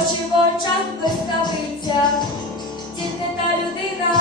очі в очах блискавиця, тільки та людина.